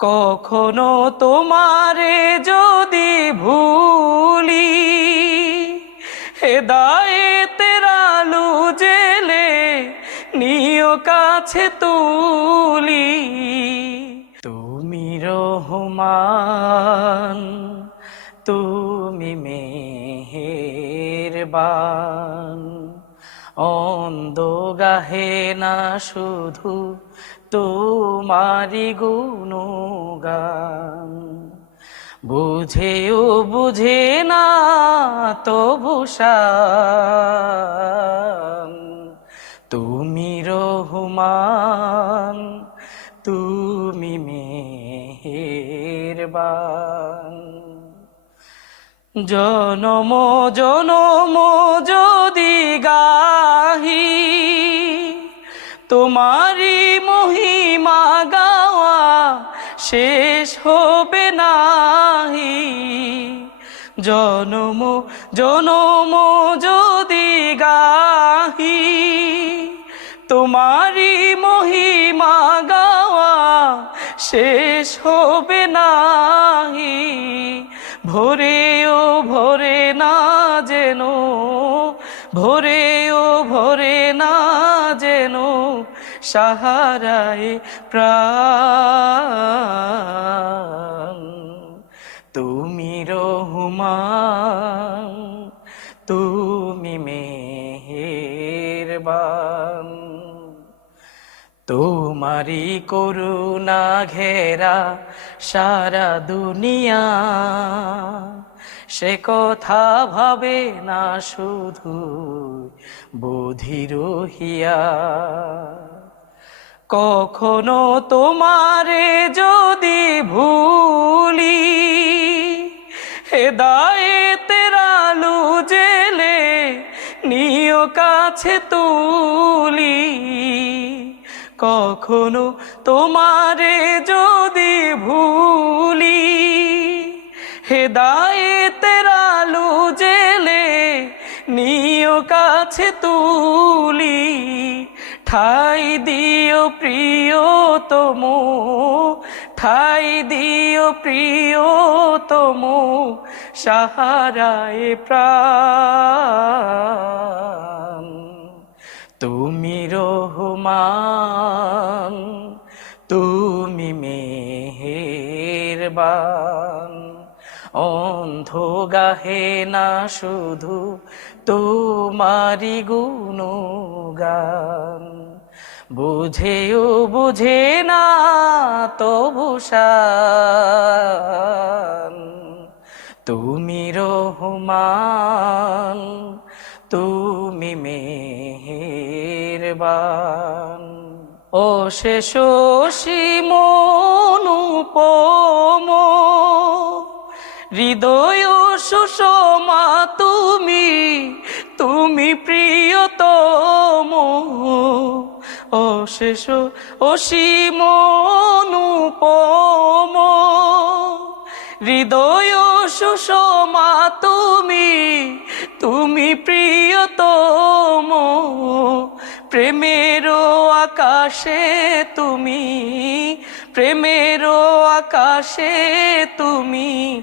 কখনো তোমারে যদি ভুলি হেদায়েতের আলো জেলে নিয় কাছে তুলি। তুমি রহমান তুমি মেহেরবান। অন্ধ গাহে না শুধু তোমারি গুণগান। বুঝেও বুঝে না তবু তুমি রহমান, তুমি মেহেরবান। জনম জনম যদি তোমারি মহিমা গাওয়া শেষ হবে নাহি। জনম জনম যদি গাহি তোমারি মহিমা গাওয়া শেষ হবে নাহি। ভোরেও ভোরে না যেন ভোরেও ভোরে না যেন সাহারায় প্রাণ। তুমি রহুমান তুমি মেহেরবান। তোমারি করুণা ঘেরা সারা দুনিয়া। সে কথা ভাবে না শুধু বুধিরহিয়া। কখনো তোমারে যদি ভুলি হেদায়েতের আলো জেলে নিয় কাছে তুলি। কখনো তোমারে যদি ভুলি হেদায়েতের আলো জেলে নিয় কাছে তুলি, ঠাই দিও প্রিয়তম, ঠাই দিও প্রিয়তম সাহারায় প্রাণ। তুমি রহমান, তুমি মেহেরবান। অন্ধ গাহে না শুধু তোমারি গুণগান। বুঝেও বুঝে না তবু তুমি রহমান, তুমি মেহেরবান। ও শেষ মনুপম হৃদয় সুষমা তুমি তুমি প্রিয়তম। অশেষ অসীম অনুপম। হৃদয় সুষমা তুমি তুমি প্রিয়তম। প্রেমের আকাশে তুমি, প্রেমের আকাশে তুমি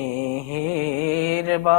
মেহেরবান